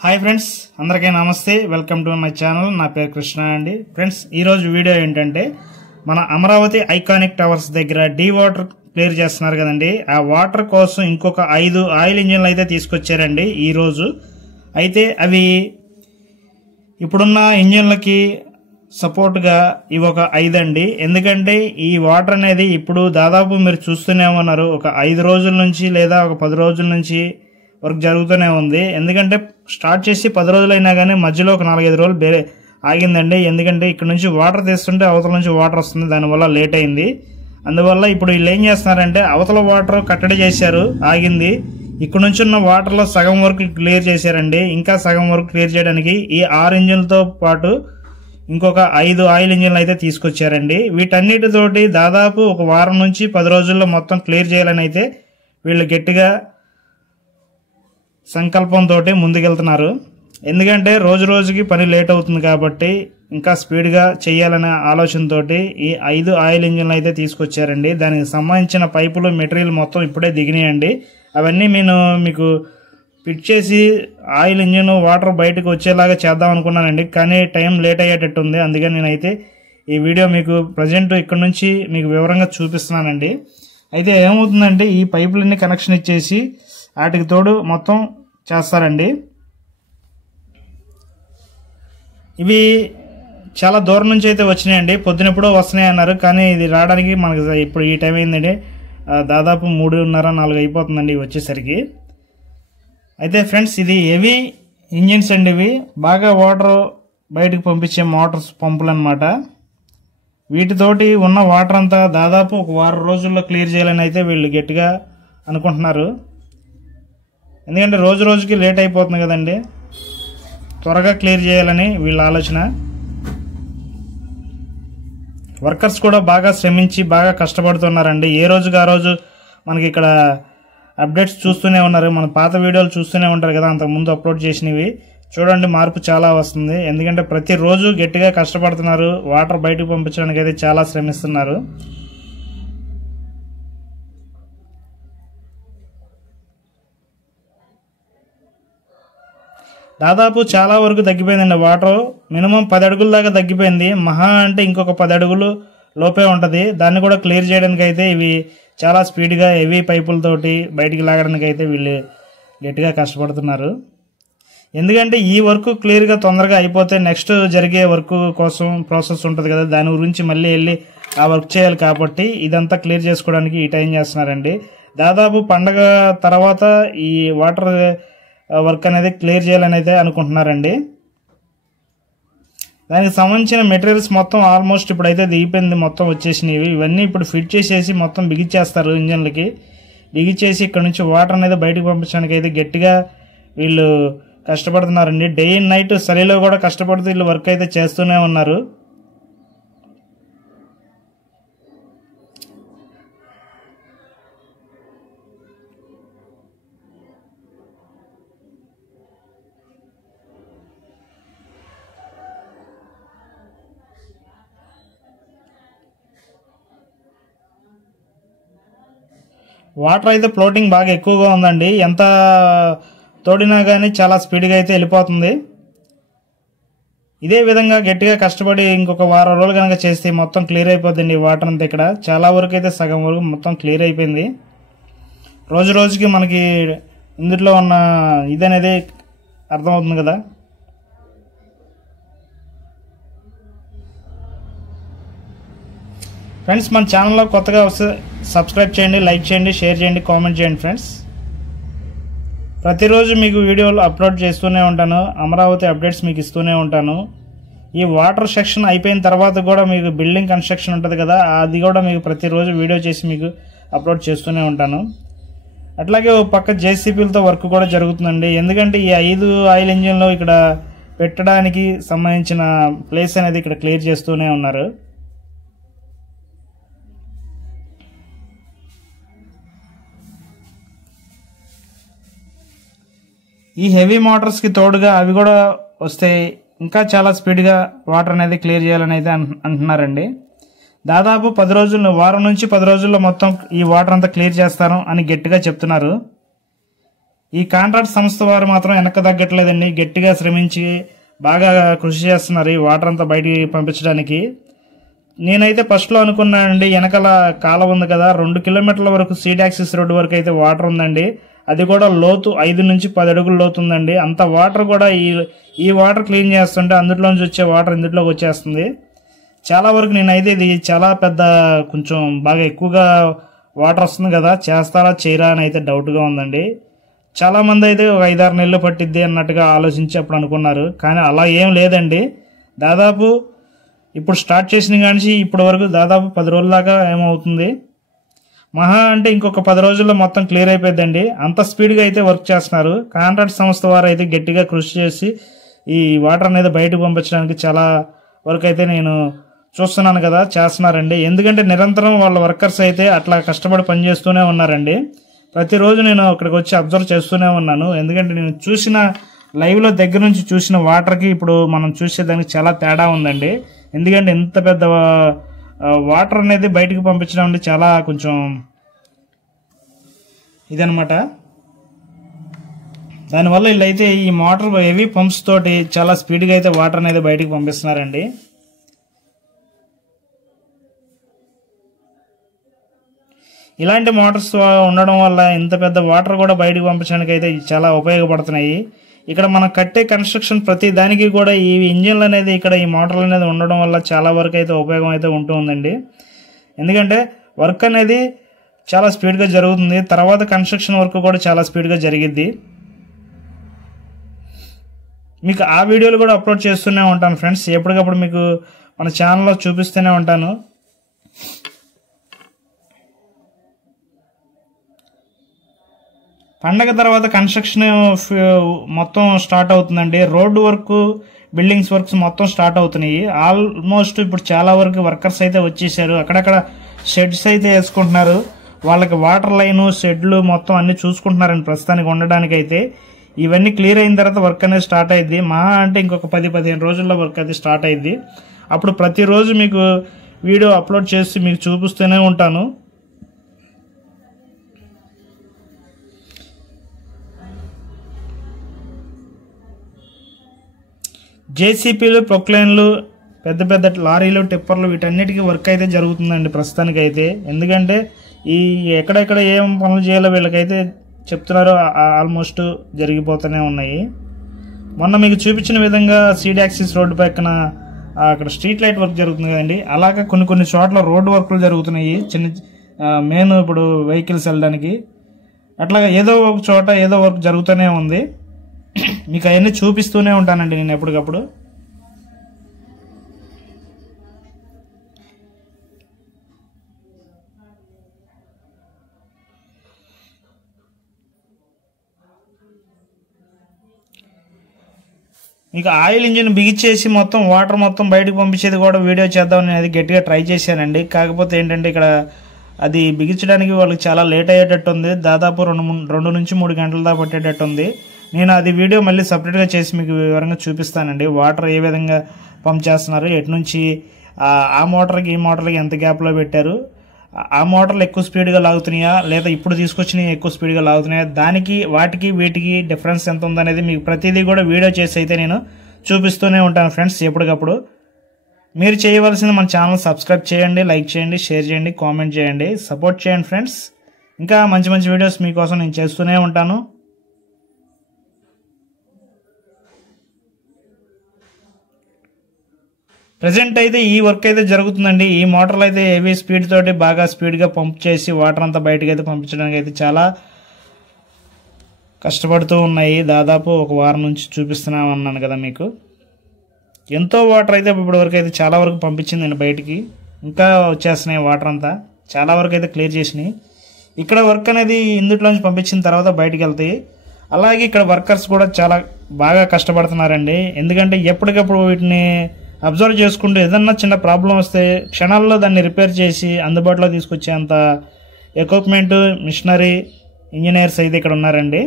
Hi friends, అందరికీ నమస్తే. Welcome to my channel. నా పేరు కృష్ణ అండి. ఫ్రెండ్స్, ఈరోజు వీడియో ఏంటంటే మన అమరావతి ఐకానిక్ టవర్స్ దగ్గర డీ వాటర్ క్లియర్ చేస్తున్నారు కదండి. ఆ వాటర్ కోసం ఇంకొక 5 ఆయిల్ ఇంజిన్లు అయితే తీసుకొచ్చారండి ఈరోజు. అయితే అవి ఇప్పుడున్న ఇంజిన్లకి సపోర్ట్గా ఇవి ఒక 5 అండి. ఎందుకంటే ఈ వాటర్ అనేది ఇప్పుడు దాదాపు మీరు చూస్తూనే ఉన్నారు, ఒక 5 రోజుల నుంచి లేదా ఒక 10 రోజుల నుంచి వర్క్ జరుగుతూనే ఉంది. ఎందుకంటే స్టార్ట్ చేసి 10 రోజులైనా కానీ మధ్యలో ఒక 4-5 రోజులు ఆగిందండి. ఎందుకంటే ఇక్కడ నుంచి వాటర్ తీస్తుంటే అవతల నుంచి వాటర్ వస్తుంది, దానివల్ల లేట్ అయింది. అందువల్ల ఇప్పుడు వీళ్ళు ఏం చేస్తున్నారంటే అవతల వాటర్ కట్టడి చేశారు, ఆగింది. ఇక్కడ నుంచి ఉన్న వాటర్లో సగం వరకు క్లియర్ చేశారండి. ఇంకా సగం వరకు క్లియర్ చేయడానికి ఈ 6 ఇంజిన్లతో పాటు ఇంకొక 5 ఆయిల్ ఇంజిన్లు అయితే తీసుకొచ్చారండి. వీటన్నిటితోటి దాదాపు ఒక వారం నుంచి 10 రోజుల్లో మొత్తం క్లియర్ చేయాలని అయితే వీళ్ళు గట్టిగా సంకల్పంతో ముందుకెళ్తున్నారు. ఎందుకంటే రోజు రోజుకి పని లేట్ అవుతుంది కాబట్టి ఇంకా స్పీడ్గా చేయాలనే ఆలోచనతో ఈ 5 ఆయిల్ ఇంజిన్లు అయితే తీసుకొచ్చారండి. దానికి సంబంధించిన పైపులు మెటీరియల్ మొత్తం ఇప్పుడే దిగినాయండి. అవన్నీ మీకు ఫిట్ చేసి ఆయిల్ ఇంజిన్ వాటర్ బయటకు వచ్చేలాగా చేద్దాం అనుకున్నానండి, కానీ టైం లేట్ అయ్యేటట్టుంది. అందుకని నేనైతే ఈ వీడియో మీకు ప్రజెంట్ ఇక్కడ నుంచి మీకు వివరంగా చూపిస్తున్నానండి. అయితే ఏమవుతుందంటే ఈ పైపులన్నీ కనెక్షన్ ఇచ్చేసి వాటికి తోడు మొత్తం చేస్తారండి. ఇవి చాలా దూరం నుంచి అయితే వచ్చినాయండి. పొద్దునెప్పుడో వస్తున్నాయి అన్నారు, కానీ ఇది రావడానికి మనకు ఇప్పుడు ఈ టైం అయిందండి. దాదాపు 3:30-4 అయిపోతుందండి వచ్చేసరికి. అయితే ఫ్రెండ్స్, ఇది హెవీ ఇంజిన్స్ అండి. ఇవి బాగా వాటర్ బయటకు పంపించే మోటార్స్, పంపులు అన్నమాట. వీటితోటి ఉన్న వాటర్ అంతా దాదాపు ఒక వారం రోజుల్లో క్లియర్ చేయాలని అయితే వీళ్ళు గట్టిగా అనుకుంటున్నారు. ఎందుకంటే రోజు రోజుకి లేట్ అయిపోతుంది కదండి, త్వరగా క్లియర్ చేయాలని వీళ్ళ ఆలోచన. వర్కర్స్ కూడా బాగా శ్రమించి బాగా కష్టపడుతున్నారండి. ఏ రోజుకి ఆ రోజు మనకి ఇక్కడ అప్డేట్స్ చూస్తూనే ఉన్నారు. మన పాత వీడియోలు చూస్తూనే ఉంటారు కదా, అంతకుముందు అప్లోడ్ చేసినవి. చూడండి, మార్పు చాలా వస్తుంది. ఎందుకంటే ప్రతిరోజు గట్టిగా కష్టపడుతున్నారు, వాటర్ బయటకు పంపించడానికి అయితే చాలా శ్రమిస్తున్నారు. దాదాపు చాలా వరకు తగ్గిపోయిందండి వాటర్. మినిమం 10 అడుగుల దాకా తగ్గిపోయింది. మహా అంటే ఇంకొక 10 అడుగులు లోపే ఉంటుంది. దాన్ని కూడా క్లియర్ చేయడానికి అయితే ఇవి చాలా స్పీడ్గా హెవీ పైపులతోటి బయటికి లాగడానికి అయితే వీళ్ళు గట్టిగా కష్టపడుతున్నారు. ఎందుకంటే ఈ వర్క్ క్లియర్గా తొందరగా అయిపోతే నెక్స్ట్ జరిగే వర్క్ కోసం ప్రాసెస్ ఉంటుంది కదా, దాని గురించి మళ్ళీ వెళ్ళి ఆ వర్క్ చేయాలి. కాబట్టి ఇదంతా క్లియర్ చేసుకోవడానికి ఈ టైం చేస్తున్నారండి. దాదాపు పండగ తర్వాత ఈ వాటర్ వర్క్ అనేది క్లియర్ చేయాలని అయితే అనుకుంటున్నారండి. దానికి సంబంధించిన మెటీరియల్స్ మొత్తం ఆల్మోస్ట్ ఇప్పుడైతే దిగిపోయింది, మొత్తం వచ్చేసినవి. ఇవన్నీ ఇప్పుడు ఫిట్ చేసేసి మొత్తం బిగిచ్చేస్తారు ఇంజన్లకి. బిగిచ్చేసి ఇక్కడ నుంచి వాటర్ అనేది బయటకు పంపించడానికి అయితే గట్టిగా వీళ్ళు కష్టపడుతున్నారండి. డే అండ్ నైట్ చలిలో కూడా కష్టపడుతూ వీళ్ళు వర్క్ అయితే చేస్తూనే ఉన్నారు. వాటర్ అయితే ఫ్లోటింగ్ బాగా ఎక్కువగా ఉందండి. ఎంత తోడినా కానీ చాలా స్పీడ్గా అయితే వెళ్ళిపోతుంది. ఇదే విధంగా గట్టిగా కష్టపడి ఇంకొక వారం రోజులు కనుక చేస్తే మొత్తం క్లియర్ అయిపోద్దండి వాటర్ అంతా. ఇక్కడ చాలా వరకు అయితే సగం వరకు మొత్తం క్లియర్ అయిపోయింది. రోజు రోజుకి మనకి ఇందులో ఉన్న ఇది అనేది అర్థమవుతుంది కదా. ఫ్రెండ్స్, మన ఛానల్లో కొత్తగా వస్తే సబ్స్క్రైబ్ చేయండి, లైక్ చేయండి, షేర్ చేయండి, కామెంట్ చేయండి. ఫ్రెండ్స్, ప్రతిరోజు మీకు వీడియోలు అప్లోడ్ చేస్తూనే ఉంటాను, అమరావతి అప్డేట్స్ మీకు ఇస్తూనే ఉంటాను. ఈ వాటర్ సెక్షన్ అయిపోయిన తర్వాత కూడా మీకు బిల్డింగ్ కన్స్ట్రక్షన్ ఉంటుంది కదా, అది కూడా మీకు ప్రతిరోజు వీడియో చేసి మీకు అప్లోడ్ చేస్తూనే ఉంటాను. అట్లాగే ఓ పక్క జేసీబీలతో వర్క్ కూడా జరుగుతుందండి. ఎందుకంటే ఈ 5 ఆయిల్ ఇంజిన్లు ఇక్కడ పెట్టడానికి సంబంధించిన ప్లేస్ అనేది ఇక్కడ క్లియర్ చేస్తూనే ఉన్నారు. ఈ హెవీ మోటార్స్కి తోడుగా అవి కూడా వస్తే ఇంకా చాలా స్పీడ్గా వాటర్ అనేది క్లియర్ చేయాలని అయితే అంటున్నారండి. దాదాపు 10 రోజుల్లో, వారం నుంచి 10 రోజుల్లో మొత్తం ఈ వాటర్ అంతా క్లియర్ చేస్తాను అని గట్టిగా చెప్తున్నారు. ఈ కాంట్రాక్ట్ సంస్థ వారు మాత్రం వెనక్కి తగ్గట్లేదండి, గట్టిగా శ్రమించి బాగా కృషి చేస్తున్నారు ఈ వాటర్ అంతా బయటికి పంపించడానికి. నేనైతే ఫస్ట్లో అనుకున్నానండి, వెనకాల కాలం ఉంది కదా, 2 కిలోమీటర్ల వరకు సీడ్ యాక్సిస్ రోడ్డు వరకు అయితే వాటర్ ఉందండి. అది కూడా లోతు 5 నుంచి 10 అడుగులు లోతు ఉందండి. అంత వాటర్ కూడా ఈ వాటర్ క్లీన్ చేస్తుంటే అందులోంచి వచ్చే వాటర్ ఇందులోకి వచ్చేస్తుంది. చాలా వరకు నేనైతే ఇది చాలా పెద్ద, కొంచెం బాగా ఎక్కువగా వాటర్ వస్తుంది కదా, చేస్తారా చేయరా అని అయితే డౌట్గా ఉందండి. చాలా మంది అయితే ఒక 5-6 నెలలు పట్టిద్ది అన్నట్టుగా ఆలోచించి అప్పుడు అనుకున్నారు, కానీ అలా ఏం లేదండి. దాదాపు ఇప్పుడు స్టార్ట్ చేసిన కానీ ఇప్పటి వరకు దాదాపు 10 రోజుల దాకా ఏమవుతుంది, మహా అంటే ఇంకొక 10 రోజుల్లో మొత్తం క్లియర్ అయిపోద్దండి. అంత స్పీడ్గా అయితే వర్క్ చేస్తున్నారు. కాంట్రాక్ట్ సంస్థ వారు అయితే గట్టిగా కృషి చేసి ఈ వాటర్ అనేది బయటకు పంపించడానికి చాలా వరకు అయితే నేను చూస్తున్నాను కదా, చేస్తున్నారండి. ఎందుకంటే నిరంతరం వాళ్ళ వర్కర్స్ అయితే అట్లా కష్టపడి పనిచేస్తూనే ఉన్నారండి. ప్రతిరోజు నేను అక్కడికి వచ్చి అబ్జర్వ్ చేస్తూనే ఉన్నాను. ఎందుకంటే నేను చూసిన లైవ్లో దగ్గర నుంచి చూసిన వాటర్కి ఇప్పుడు మనం చూసేదానికి చాలా తేడా ఉందండి. ఎందుకంటే ఇంత పెద్ద వాటర్ అనేది బయటకు పంపించడం అంటే చాలా కొంచెం ఇదనమాట. దానివల్ల వీళ్ళైతే ఈ మోటార్ హెవీ పంప్స్ తోటి చాలా స్పీడ్గా అయితే వాటర్ అనేది బయటకు పంపిస్తున్నారండి. ఇలాంటి మోటార్స్ ఉండడం వల్ల ఇంత పెద్ద వాటర్ కూడా బయటకు పంపించడానికి అయితే చాలా ఉపయోగపడుతున్నాయి. ఇక్కడ మనం కట్టే కన్స్ట్రక్షన్ ప్రతి దానికి కూడా ఈ ఇంజిన్లు అనేది, ఇక్కడ ఈ మోటార్లు అనేది ఉండడం వల్ల చాలా వరకు అయితే ఉపయోగం అయితే ఉంటూ ఉందండి. ఎందుకంటే వర్క్ అనేది చాలా స్పీడ్గా జరుగుతుంది, తర్వాత కన్స్ట్రక్షన్ వర్క్ కూడా చాలా స్పీడ్గా జరిగిద్ది. మీకు ఆ వీడియోలు కూడా అప్లోడ్ చేస్తూనే ఉంటాను ఫ్రెండ్స్, ఎప్పటికప్పుడు మీకు మన ఛానల్లో చూపిస్తూనే ఉంటాను. పండగ తర్వాత కన్స్ట్రక్షన్ మొత్తం స్టార్ట్ అవుతుందండి. రోడ్డు వర్క్, బిల్డింగ్స్ వర్క్స్ మొత్తం స్టార్ట్ అవుతున్నాయి. ఆల్మోస్ట్ ఇప్పుడు చాలా వరకు వర్కర్స్ అయితే వచ్చేసారు. అక్కడక్కడ షెడ్స్ అయితే వేసుకుంటున్నారు. వాళ్ళకి వాటర్ లైన్, షెడ్లు మొత్తం అన్ని చూసుకుంటున్నారండి ప్రస్తుతానికి ఉండడానికి అయితే. ఇవన్నీ క్లియర్ అయిన తర్వాత వర్క్ అనేది స్టార్ట్ అయ్యింది. మహా అంటే ఇంకొక 10-15 రోజుల్లో వర్క్ అయితే స్టార్ట్ అయ్యింది. అప్పుడు ప్రతిరోజు మీకు వీడియో అప్లోడ్ చేసి మీకు చూపిస్తూనే ఉంటాను. జేసీపీలు, ప్రొక్లైన్లు, పెద్ద పెద్ద లారీలు, టిప్పర్లు, వీటన్నిటికీ వర్క్ అయితే జరుగుతుందండి ప్రస్తుతానికి అయితే. ఎందుకంటే ఈ ఎక్కడెక్కడ ఏం పనులు చేయాలో వీళ్ళకైతే చెప్తున్నారు, ఆల్మోస్ట్ జరిగిపోతూనే ఉన్నాయి. మొన్న మీకు చూపించిన విధంగా సీడ్ యాక్సిస్ రోడ్డు పక్కన అక్కడ స్ట్రీట్ లైట్ వర్క్ జరుగుతుంది కదండి, అలాగా కొన్ని చోట్ల రోడ్డు వర్క్లు జరుగుతున్నాయి. మెయిన్ ఇప్పుడు వెహికల్స్ వెళ్ళడానికి అట్లాగా ఏదో ఒక చోట ఏదో వర్క్ జరుగుతూనే ఉంది. మీకు అవన్నీ చూపిస్తూనే ఉంటానండి నేను ఎప్పటికప్పుడు. మీకు ఆయిల్ ఇంజిన్ బిగిచ్చేసి మొత్తం వాటర్ మొత్తం బయటకు పంపించేది కూడా వీడియో చేద్దామని అది గట్టిగా ట్రై చేశానండి. కాకపోతే ఏంటంటే ఇక్కడ అది బిగించడానికి వాళ్ళకి చాలా లేట్ అయ్యేటట్టు ఉంది. దాదాపు 2 నుంచి 3 గంటల దాకా పట్టేటట్టు ఉంది. నేను అది వీడియో మళ్ళీ సపరేట్గా చేసి మీకు వివరంగా చూపిస్తానండి. వాటర్ ఏ విధంగా పంప్ చేస్తున్నారు, ఎటు నుంచి ఆ మోటార్కి ఈ మోటార్కి ఎంత గ్యాప్లో పెట్టారు, ఆ మోటార్లు ఎక్కువ స్పీడ్గా లాగుతున్నాయా లేదా ఇప్పుడు తీసుకొచ్చినవి ఎక్కువ స్పీడ్గా లాగుతున్నాయా, దానికి వాటికి వీటికి డిఫరెన్స్ ఎంత ఉందనేది మీకు ప్రతిదీ కూడా వీడియో చేసి అయితే నేను చూపిస్తూనే ఉంటాను ఫ్రెండ్స్ ఎప్పటికప్పుడు. మీరు చేయవలసింది మన ఛానల్ సబ్స్క్రైబ్ చేయండి, లైక్ చేయండి, షేర్ చేయండి, కామెంట్ చేయండి, సపోర్ట్ చేయండి ఫ్రెండ్స్. ఇంకా మంచి మంచి వీడియోస్ మీకోసం నేను చేస్తూనే ఉంటాను. ప్రజెంట్ అయితే ఈ వర్క్ అయితే జరుగుతుందండి. ఈ మోటార్లు అయితే హెవీ స్పీడ్ తోటి బాగా స్పీడ్గా పంప్ చేసి వాటర్ అంతా బయటకు అయితే పంపించడానికి అయితే చాలా కష్టపడుతూ ఉన్నాయి. దాదాపు 1 వారం నుంచి చూపిస్తున్నాం అన్నాను కదా మీకు. ఎంతో వాటర్ అయితే ఇప్పటి వరకు అయితే చాలా వరకు పంపించిందండి బయటికి. ఇంకా వచ్చేస్తున్నాయి వాటర్ అంతా, చాలా వరకు అయితే క్లియర్ చేసినాయి. ఇక్కడ వర్క్ అనేది ఇందులోంచి పంపించిన తర్వాత బయటికి వెళ్తాయి. అలాగే ఇక్కడ వర్కర్స్ కూడా చాలా బాగా కష్టపడుతున్నారండి. ఎందుకంటే ఎప్పటికప్పుడు వీటిని అబ్జర్వ్ చేసుకుంటూ ఏదన్నా చిన్న ప్రాబ్లం వస్తే క్షణాల్లో దాన్ని రిపేర్ చేసి అందుబాటులో తీసుకొచ్చేంత ఎక్విప్మెంట్, మిషనరీ, ఇంజనీర్స్ అయితే ఇక్కడ ఉన్నారండి.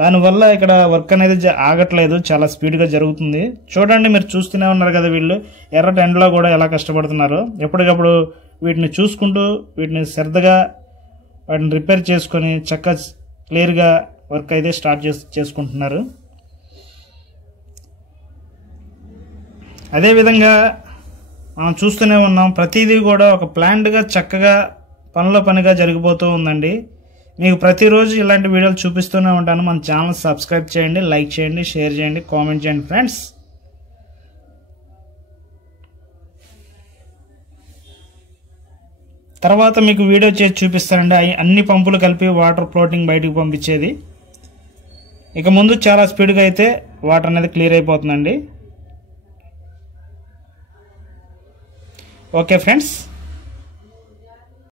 దానివల్ల ఇక్కడ వర్క్ అనేది ఆగట్లేదు, చాలా స్పీడ్గా జరుగుతుంది. చూడండి, మీరు చూస్తూనే ఉన్నారు కదా వీళ్ళు ఎర్రటి ఎండలో కూడా ఎలా కష్టపడుతున్నారు. ఎప్పటికప్పుడు వీటిని చూసుకుంటూ వీటిని శ్రద్ధగా వాటిని రిపేర్ చేసుకొని చక్కగా క్లియర్గా వర్క్ అయితే స్టార్ట్ చేసుకుంటున్నారు. అదేవిధంగా మనం చూస్తూనే ఉన్నాం, ప్రతిదీ కూడా ఒక ప్లాన్డ్గా చక్కగా పనిలో పనిగా జరిగిపోతూ ఉందండి. మీకు ప్రతిరోజు ఇలాంటి వీడియోలు చూపిస్తూనే ఉంటాను. మన ఛానల్ సబ్స్క్రైబ్ చేయండి, లైక్ చేయండి, షేర్ చేయండి, కామెంట్ చేయండి ఫ్రెండ్స్. తర్వాత మీకు వీడియో చేసి చూపిస్తానండి, అన్ని పంపులు కలిపి వాటర్ ఫ్లోటింగ్ బయటికి పంపించేది. ఇక ముందు చాలా స్పీడ్గా అయితే వాటర్ అనేది క్లియర్ అయిపోతుందండి. Okay friends.